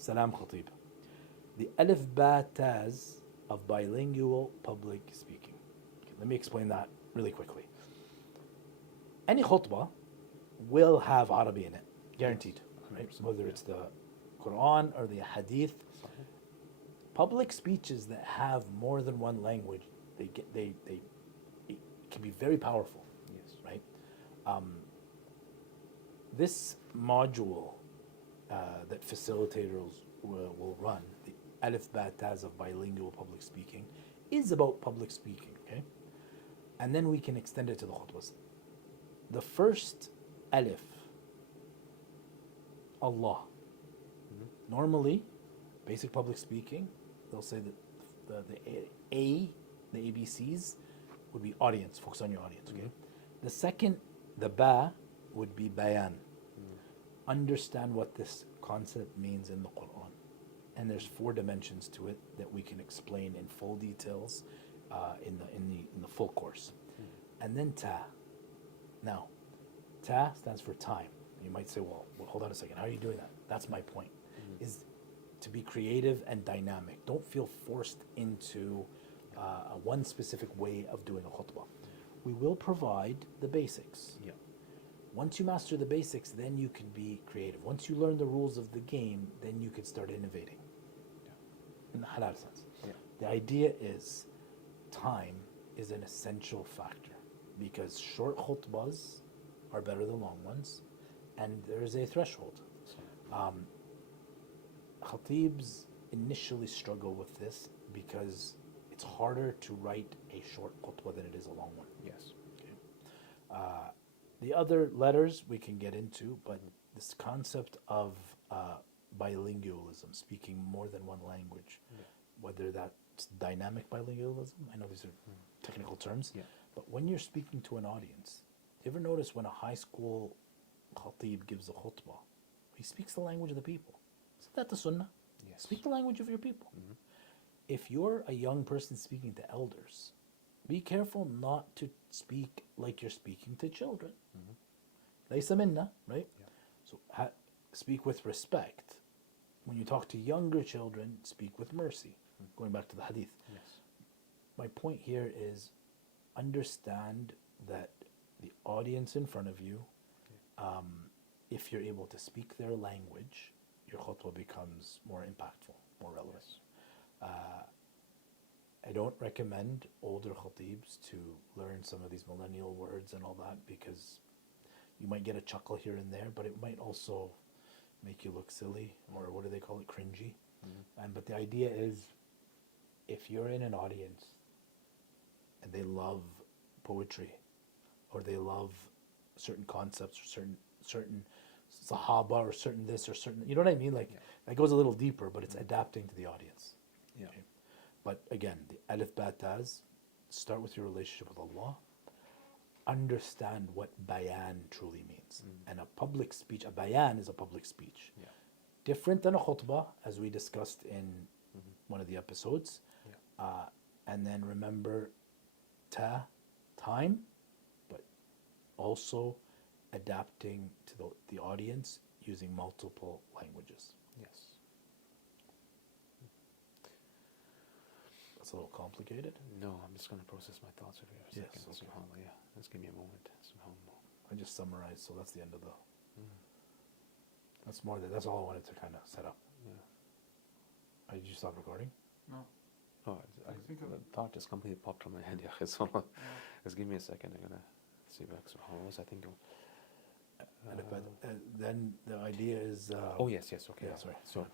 Salaam Khateeb. The alif ba taz of bilingual public speaking. Okay, let me explain that really quickly. Any khutbah will have Arabic in it, guaranteed, right? Whether it's the Quran or the Hadith. Public speeches that have more than one language, they it can be very powerful. Yes. Right? This module that facilitators will run, the Alif Ba Taz of bilingual public speaking, is about public speaking, okay? And then we can extend it to the khutbahs. The first Alif, Allah. Normally, basic public speaking, they'll say that the ABCs would be audience, focus on your audience, okay? The second, the Ba, would be bayan. Understand what this concept means in the Quran. And there's 4 dimensions to it that we can explain in full details in the full course. And then ta. Now, ta stands for time. You might say, well, hold on a second. How are you doing that? That's my point. Is to be creative and dynamic. Don't feel forced into one specific way of doing a khutbah. We will provide the basics. Yeah. Once you master the basics, then you can be creative. Once you learn the rules of the game, then you could start innovating. In the halal sense. Yeah. The idea is time is an essential factor because short khutbahs are better than long ones, and there is a threshold. Khateebs initially struggle with this because it's harder to write a short khutbah than it is a long one. Yes. The other letters we can get into, but this concept of bilingualism, speaking more than one language, whether that's dynamic bilingualism, I know these are technical terms, but when you're speaking to an audience, you ever notice when a high school khatib gives a khutbah, he speaks the language of the people. Isn't that the sunnah? Yes. Speak the language of your people. If you're a young person speaking to elders, be careful not to speak like you're speaking to children. Laysa minna, right? Yeah. So speak with respect. When you talk to younger children, speak with mercy. Going back to the hadith. Yes. My point here is understand that the audience in front of you, if you're able to speak their language, your khutbah becomes more impactful, more relevant. I don't recommend older khatibs to learn some of these millennial words and all that because you might get a chuckle here and there, but it might also make you look silly, or what do they call it, cringy. But the idea is, if you're in an audience and they love poetry, or they love certain concepts, or certain sahaba, or certain this, or certain, you know what I mean? Like, that goes a little deeper, but it's adapting to the audience. Yeah. Okay? But again, the alif ba taz, start with your relationship with Allah. Understand what bayan truly means. And a public speech, a bayan is a public speech. Yeah. Different than a khutbah, as we discussed in one of the episodes. And then remember time, but also adapting to the audience using multiple languages. Yes. That's a little complicated. No, I'm just going to process my thoughts over here a Yes, second. okay. SubhanAllah, yeah. Just give me a moment. SubhanAllah. I just summarized, so that's the end of the. That's all I wanted to kind of set up. Yeah. Did you stop recording? No. Oh, the thought just completely popped on my head. Yeah, so just give me a second. I'm going to see back. SubhanAllah, what was I thinking? Then the idea is. Oh, yes, okay. Yeah, sorry.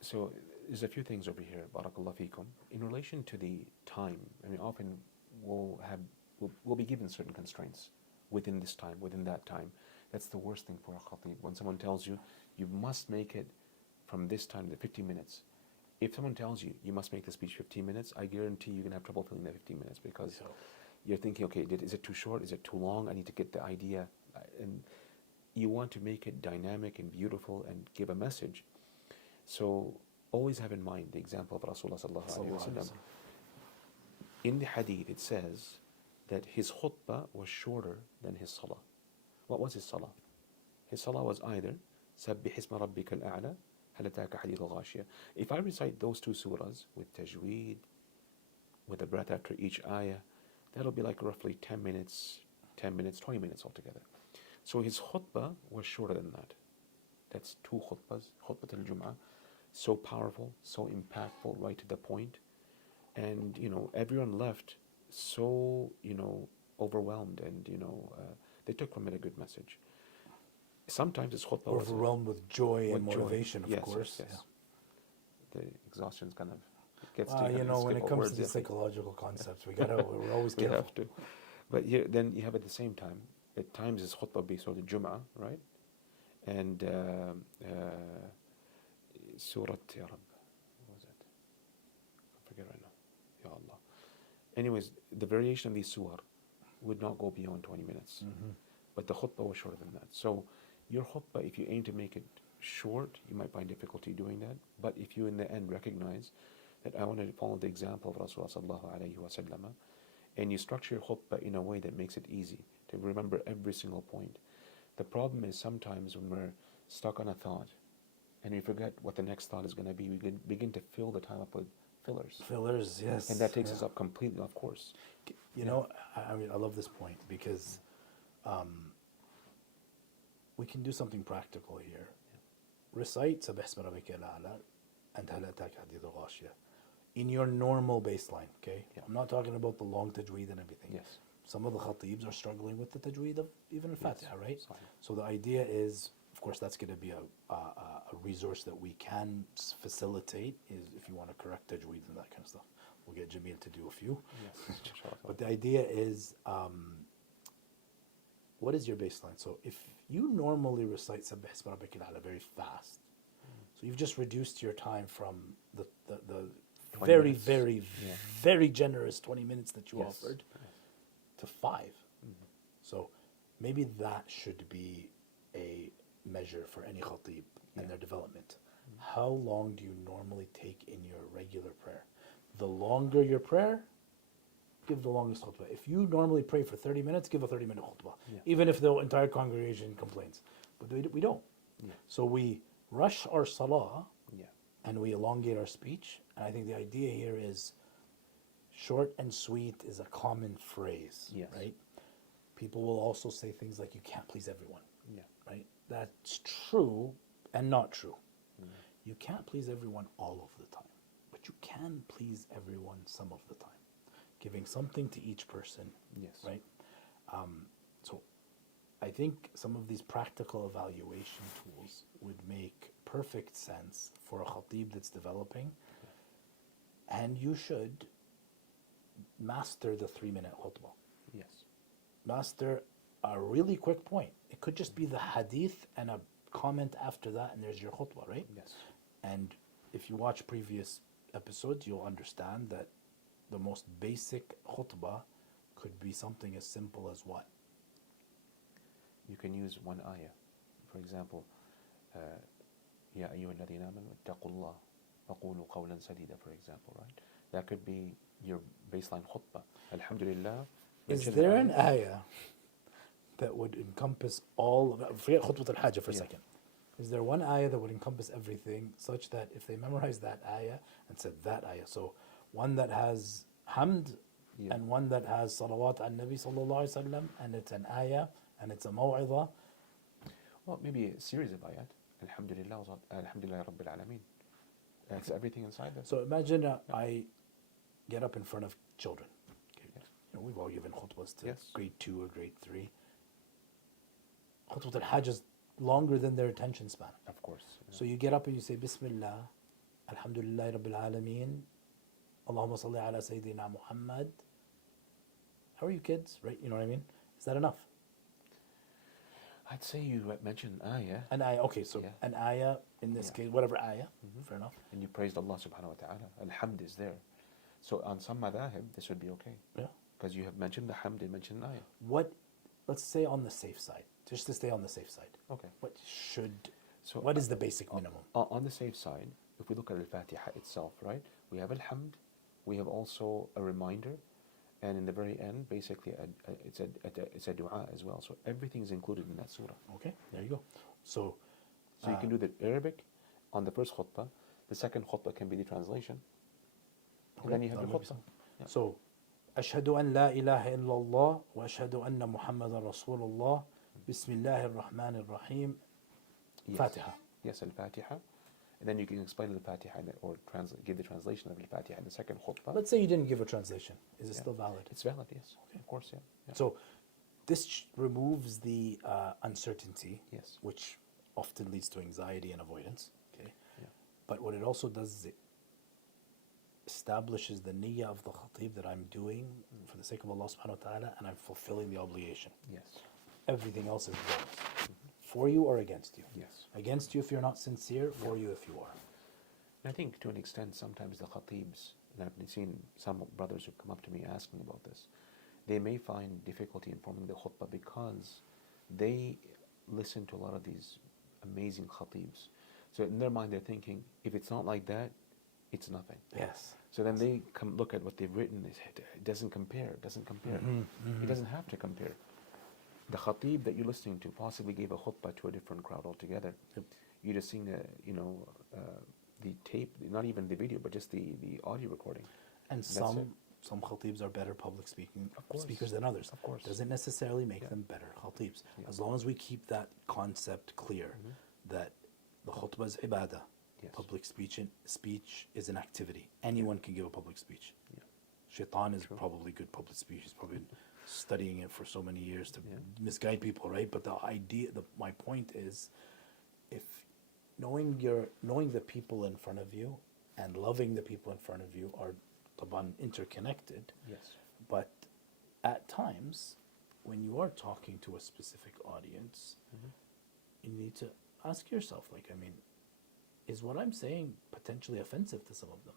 So there's a few things over here, barakallah feekum. In relation to the time, I mean, often we'll be given certain constraints within this time, within that time. That's the worst thing for a khatib. When someone tells you, you must make it from this time to 15 minutes. If someone tells you, you must make the speech 15 minutes, I guarantee you're going to have trouble filling that 15 minutes because you're thinking, okay, is it too short? Is it too long? I need to get the idea. And you want to make it dynamic and beautiful and give a message. So always have in mind the example of Rasulullah sallallahu alaihi wasallam. In the hadith it says that his khutbah was shorter than his salah. What was his salah? His salah was either سبح اسم ربك الأعلى, هل أتاك حديث الغاشية. If I recite those two surahs with tajweed, with a breath after each ayah, that'll be like roughly 10 minutes, 20 minutes altogether. So his khutbah was shorter than that. That's two khutbahs, khutbah al-Jum'ah, so powerful, so impactful, right to the point. And, everyone left so, overwhelmed, and, they took from it a good message. Sometimes his khutbah was Overwhelmed with joy and with joy. motivation, of Yes, course. yes. The exhaustion's kind of gets to When skip it our comes words, to the yeah. psychological concepts, we're always We careful. have to. But then you have at the same time, at times his khutbah be sort of Jum'ah, right? And Surah, Ya Rab, what was it? I forget right now. Ya Allah. Anyways, the variation of these surah would not go beyond 20 minutes. But the khutbah was shorter than that. So your khutbah, if you aim to make it short, you might find difficulty doing that. But if you in the end recognize that I want to follow the example of Rasulullah sallallahu alayhi wa sallam, and you structure your khutbah in a way that makes it easy to remember every single point. The problem is sometimes when we're stuck on a thought and we forget what the next thought is going to be, we begin to fill the time up with fillers. Fillers, yes. And that takes us up completely, of course. I love this point because we can do something practical here. Recite Sabih Isma Rabbika al-A'la and Hal Ataka Hadith al-Ghashiyah in your normal baseline, okay? Yeah. I'm not talking about the long tajweed and everything. Yes. Some of the khatibs are struggling with the tajweed of even al-Fatiha, right? Sahih. So the idea is, of course, that's going to be a resource that we can facilitate, is if you want to correct tajweed and that kind of stuff. We'll get Jamil to do a few. Yes. inshallah. But the idea is, what is your baseline? So if you normally recite Sabbih Isma Rabbika al-A'la very fast, so you've just reduced your time from the 20 very, minutes. very, Yeah. very generous 20 minutes that you Yes. offered to 5. So maybe that should be a measure for any khatib and their development. How long do you normally take in your regular prayer? The longer your prayer, give the longest khutbah. If you normally pray for 30 minutes, give a 30-minute khutbah, Yeah. even if the entire congregation complains. But we don't. Yeah. So we rush our salah Yeah. and we elongate our speech. And I think the idea here is short and sweet is a common phrase, Yes. right? People will also say things like, you can't please everyone, Yeah. right? That's true and not true. You can't please everyone all of the time, but you can please everyone some of the time, giving something to each person, Yes. right? So I think some of these practical evaluation tools would make perfect sense for a khatib that's developing. And you should master the 3-minute khutbah. Yes. Master a really quick point. It could just be the hadith and a comment after that, and there's your khutbah, right? Yes. And if you watch previous episodes, you'll understand that the most basic khutbah could be something as simple as what? You can use one ayah. For example, يا أيها الذين آمنوا اتقوا الله وقولوا قولا سديدا, for example, right? That could be your baseline khutbah. Alhamdulillah. Is there an ayah that would encompass all of, forget khutbah al-hajj for a second. Is there one ayah that would encompass everything such that if they memorize that ayah and said that ayah, so one that has hamd and one that has salawat al Nabi sallallahu alaihi wasallam, and it's an ayah and it's a maw'idah? Well, maybe a series of ayat. Alhamdulillah, Alhamdulillah Rabbil Alameen. That's everything inside that. So imagine I get up in front of children. Okay. Yes. We've all given khutbahs to Yes. grade 2 or grade 3. Khutbah al-hajj is longer than their attention span. Of course. So you get up and you say, Bismillah, Alhamdulillah Rabbil Alameen, Allahumma salli ala Sayyidina Muhammad. How are you kids? Right? You know what I mean? Is that enough? I'd say you mentioned ayah. An ayah, okay, so an ayah, in this case, whatever ayah, fair enough. And you praised Allah subhanahu wa ta'ala. Alhamd is there. So on some madahib, this would be okay. Yeah. Because you have mentioned the hamd and mentioned ayah. Let's say on the safe side, just to stay on the safe side. Okay. What is the basic minimum? On the safe side, if we look at al-Fatiha itself, right? We have alhamd, we have also a reminder, and in the very end, basically, it's a dua as well. So everything is included in that surah. Okay, there you go. So you can do the Arabic on the first khutbah. The second khutbah can be the translation. Okay, And then you have that your may be khutbah. something. Yeah. So, أشهد أن لا إله إلا الله وأشهد أن محمد رسول الله بسم الله الرحمن الرحيم Yes. Fatiha. Yes, Al-Fatiha. And then you can explain Al-Fatiha or give the translation of Al-Fatiha in the second khutbah. Let's say you didn't give a translation. Is it Yeah. still valid? It's valid, yes. Okay. Of course, yeah. Yeah. So, this removes the uncertainty, Yes. which often leads to anxiety and avoidance. Okay, Yeah. but what it also does is it establishes the niyyah of the khatib that I'm doing for the sake of Allah subhanahu wa ta'ala, and I'm fulfilling the obligation. Yes. Everything else is bonus. For you or against you. Yes. Against you if you're not sincere, for you if you are. And I think to an extent, sometimes the khatibs, and I've seen some brothers who come up to me asking about this, they may find difficulty in forming the khutbah because they listen to a lot of these amazing khatibs. So in their mind, they're thinking, if it's not like that, it's nothing. Yes. So then they come look at what they've written. It doesn't compare. It doesn't compare. It doesn't have to compare. The khatib that you're listening to possibly gave a khutbah to a different crowd altogether. Yep. You're just seeing the tape, not even the video, but just the audio recording. And That's some khatibs are better public course. speakers than others. Of course. Doesn't necessarily make Yeah. them better khatibs. Yeah. As long as we keep that concept clear, that the khutbah is ibadah. Yes. Public speech is an activity. Anyone can give a public speech. Yeah. Shaitan is True. probably good public speech. He's probably been studying it for so many years to Yeah. misguide people, right? But the idea, my point is, if knowing the people in front of you and loving the people in front of you are taban interconnected, Yes. but at times when you are talking to a specific audience, you need to ask yourself, like, I mean, is what I'm saying potentially offensive to some of them?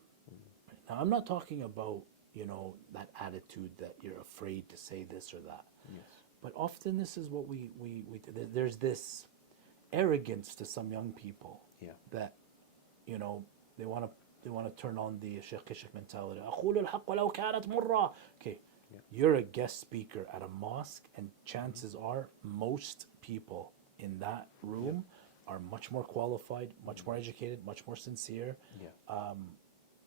Right? Now, I'm not talking about, that attitude that you're afraid to say this or that. Yes. But often this is what there's this arrogance to some young people Yeah. that, they want to turn on the Sheikh Kishik mentality. أقول الحق ولو كانت مرة. Okay, Yeah. you're a guest speaker at a mosque, and chances are most people in that room are much more qualified, much more educated, much more sincere. Yeah.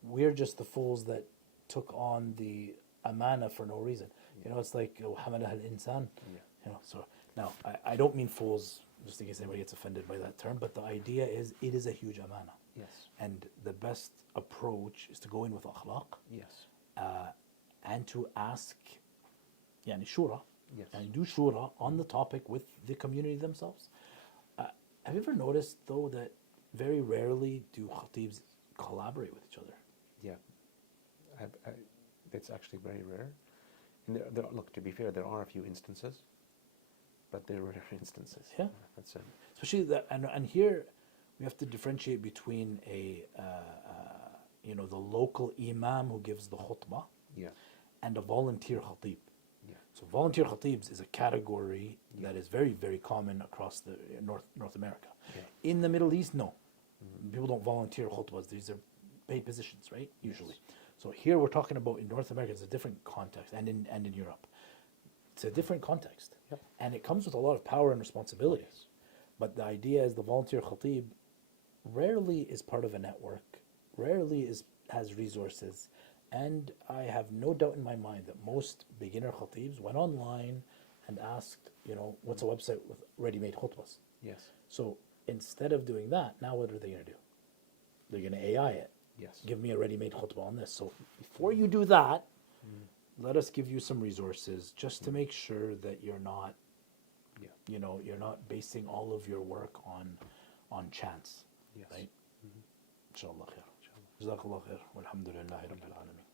We're just the fools that took on the amana for no reason. It's like حملها الإنسان. Yeah. So now I don't mean fools, just in case anybody gets offended by that term, but the idea is it is a huge amana. Yes. And the best approach is to go in with akhlaq Yes. and to ask يعني shura, Yes. and do shura on the topic with the community themselves. Have you ever noticed, though, that very rarely do khatibs collaborate with each other? Yeah. That's actually very rare. And look, to be fair, there are a few instances, but they're rare instances. Yeah. That's it. Especially that, and here we have to differentiate between the local imam who gives the khutbah Yeah. and a volunteer khatib. Yeah. So volunteer khatibs is a category that is very, very common across the North America. Yeah. In the Middle East, no. People don't volunteer khutbahs. These are paid positions, right? Usually. So here we're talking about in North America, it's a different context, and in Europe. It's a different context. Yep. And it comes with a lot of power and responsibilities. But the idea is the volunteer khatib rarely is part of a network, rarely has resources, and I have no doubt in my mind that most beginner khatibs went online and asked, what's a website with ready-made khutbahs? Yes. So instead of doing that, now what are they going to do? They're going to AI it. Yes. Give me a ready-made khutbah on this. So before you do that, let us give you some resources just to make sure that you're not, Yeah. you're not basing all of your work on chance. Yes. Right? Inshallah khair. Jazakallah khair. Walhamdulillahi Rabbil Alameen.